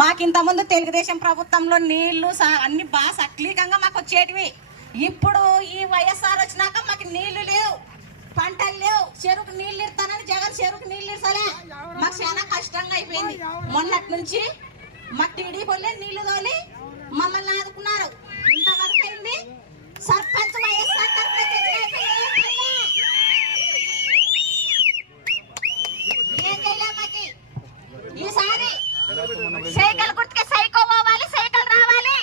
మాకింత ముందు తెలుగుదేశం ప్రభుత్వంలో నీళ్లు అన్ని బాగా సక్లీకంగా మాకు వచ్చేటివి. ఇప్పుడు ఈ వైఎస్ఆర్ వచ్చినాక మాకు నీళ్లు లేవు, పంటలు లేవు. చెరుకు నీళ్లు ఇస్తానని జగన్ చెరుకు నీళ్లు ఇస్తలే. మాకు చాలా కష్టంగా అయిపోయింది. మొన్నటి నుంచి మాకు టీడీపీలే నీళ్లు తోలి మమ్మల్ని ఆదుకున్నారు. ఇంతవరకు అయింది. సర్పంచ్ వైఎస్ఆర్ ఈసారి సైకిల్ గుర్తుకే సైకో పోవాలి, సైకిల్ రావాలి.